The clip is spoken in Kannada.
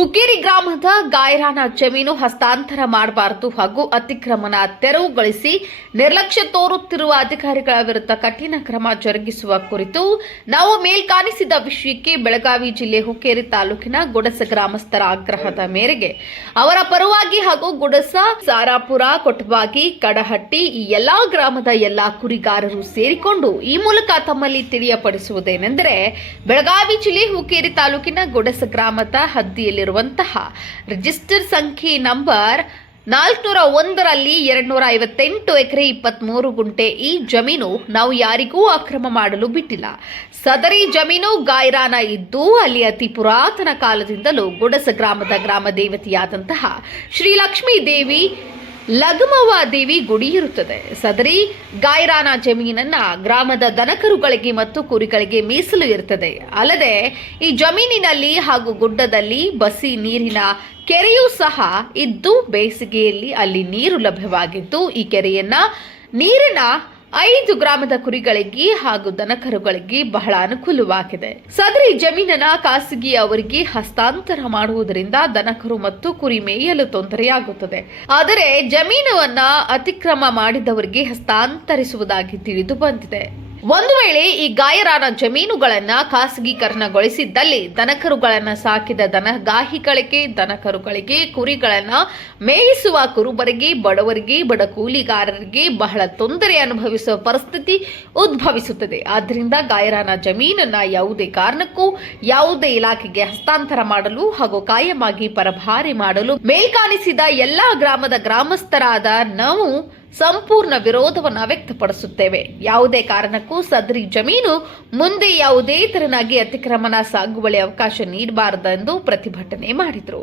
ಹುಕ್ಕೇರಿ ಗ್ರಾಮದ ಗಾಯರಾನ ಜಮೀನು ಹಸ್ತಾಂತರ ಮಾಡಬಾರದು ಹಾಗೂ ಅತಿಕ್ರಮಣ ತೆರವುಗೊಳಿಸಿ ನಿರ್ಲಕ್ಷ್ಯ ತೋರುತ್ತಿರುವ ಅಧಿಕಾರಿಗಳ ವಿರುದ್ಧ ಕಠಿಣ ಕ್ರಮ ಜರುಗಿಸುವ ಕುರಿತು ನಾವು ಮೇಲ್ಕಾಣಿಸಿದ ವಿಷಯಕ್ಕೆ ಬೆಳಗಾವಿ ಜಿಲ್ಲೆ ಹುಕ್ಕೇರಿ ತಾಲೂಕಿನ ಗುಡಸ ಗ್ರಾಮಸ್ಥರ ಆಗ್ರಹದ ಮೇರೆಗೆ ಅವರ ಪರವಾಗಿ ಹಾಗೂ ಗುಡಸ, ಸಾರಾಪುರ, ಕೊಟಬಾಗಿ, ಕಡಹಟ್ಟಿ ಈ ಎಲ್ಲಾ ಗ್ರಾಮದ ಎಲ್ಲಾ ಕುರಿಗಾರರು ಸೇರಿಕೊಂಡು ಈ ಮೂಲಕ ತಮ್ಮಲ್ಲಿ ತಿಳಿಯಪಡಿಸುವುದೇನೆಂದರೆ ಬೆಳಗಾವಿ ಜಿಲ್ಲೆ ಹುಕ್ಕೇರಿ ತಾಲೂಕಿನ ಗುಡಸ ಗ್ರಾಮದ ಹದ್ದಿಯಲ್ಲಿರುವಂತಹ ರಿಜಿಸ್ಟರ್ ಸಂಖ್ಯೆ ನಂಬರ್ ನಾಲ್ಕುನೂರ ಒಂದರಲ್ಲಿ ಎರಡ್ನೂರ ಐವತ್ತೆಂಟು ಎಕರೆ ಇಪ್ಪತ್ತ್ಮೂರು ಗುಂಟೆ ಈ ಜಮೀನು ನಾವು ಯಾರಿಗೂ ಅಕ್ರಮ ಮಾಡಲು ಬಿಟ್ಟಿಲ್ಲ. ಸದರಿ ಜಮೀನು ಗಾಯರಾನ ಇದ್ದು ಅಲ್ಲಿ ಅತಿ ಪುರಾತನ ಕಾಲದಿಂದಲೂ ಗುಡಸ ಗ್ರಾಮದ ಗ್ರಾಮ ದೇವತೆಯಾದಂತಹ ಶ್ರೀ ಲಕ್ಷ್ಮೀ ದೇವಿ ಲಗಮವ್ವ ದೇವಿ ಗುಡಿ ಇರುತ್ತದೆ. ಸದರಿ ಗಾಯರಾನ ಜಮೀನನ್ನ ಗ್ರಾಮದ ದನಕರುಗಳಿಗೆ ಮತ್ತು ಕುರಿಗಳಿಗೆ ಮೀಸಲು ಇರುತ್ತದೆ ಅಲ್ಲದೆ ಈ ಜಮೀನಿನಲ್ಲಿ ಹಾಗೂ ಗುಡ್ಡದಲ್ಲಿ ಬಸಿ ನೀರಿನ ಕೆರೆಯೂ ಸಹ ಇದ್ದು ಬೇಸಿಗೆಯಲ್ಲಿ ಅಲ್ಲಿ ನೀರು ಲಭ್ಯವಾಗಿದ್ದು ಈ ಕೆರೆಯನ್ನ ನೀರಿನ ಐದು ಗ್ರಾಮದ ಕುರಿಗಳಿಗೆ ಹಾಗೂ ದನಕರುಗಳಿಗೆ ಬಹಳ ಅನುಕೂಲವಾಗಿದೆ. ಸದರಿ ಜಮೀನನ್ನ ಖಾಸಗಿ ಅವರಿಗೆ ಹಸ್ತಾಂತರ ಮಾಡುವುದರಿಂದ ದನಕರು ಮತ್ತು ಕುರಿ ಮೇಯಲು ತೊಂದರೆಯಾಗುತ್ತದೆ. ಆದರೆ ಜಮೀನವನ್ನ ಅತಿಕ್ರಮ ಮಾಡಿದವರಿಗೆ ಹಸ್ತಾಂತರಿಸುವುದಾಗಿ ತಿಳಿದು ಬಂದಿದೆ. ಒಂದು ವೇಳೆ ಈ ಗಾಯರಾನ ಜಮೀನುಗಳನ್ನ ಖಾಸಗೀಕರಣಗೊಳಿಸಿದ್ದಲ್ಲಿ ದನಕರುಗಳನ್ನ ಸಾಕಿದ ದನಗಾಹಿಗಳಿಗೆ, ದನಕರುಗಳಿಗೆ ಕುರಿಗಳನ್ನ ಮೇಯಿಸುವ ಕುರುಬರಿಗೆ, ಬಡವರಿಗೆ ಬಡ ಕೂಲಿಗಾರರಿಗೆ ಬಹಳ ತೊಂದರೆ ಅನುಭವಿಸುವ ಪರಿಸ್ಥಿತಿ ಉದ್ಭವಿಸುತ್ತದೆ. ಆದ್ದರಿಂದ ಗಾಯರಾನ ಜಮೀನನ್ನ ಯಾವುದೇ ಕಾರಣಕ್ಕೂ ಯಾವುದೇ ಇಲಾಖೆಗೆ ಹಸ್ತಾಂತರ ಮಾಡಲು ಹಾಗೂ ಕಾಯಮಾಗಿ ಪರಭಾರಿ ಮಾಡಲು ಮೇಲ್ಕಾಣಿಸಿದ ಎಲ್ಲಾ ಗ್ರಾಮದ ಗ್ರಾಮಸ್ಥರಾದ ನಾವು ಸಂಪೂರ್ಣ ವಿರೋಧವನ್ನು ವ್ಯಕ್ತಪಡಿಸುತ್ತೇವೆ ಯಾವುದೇ ಕಾರಣಕ್ಕೂ ಸದ್ರಿ ಜಮೀನು ಮುಂದೆ ಯಾವುದೇ ತೆರನಾಗಿ ಅತಿಕ್ರಮಣ ಸಾಗುವಳಿ ಅವಕಾಶ ನೀಡಬಾರದು ಎಂದು ಪ್ರತಿಭಟನೆ ಮಾಡಿದರು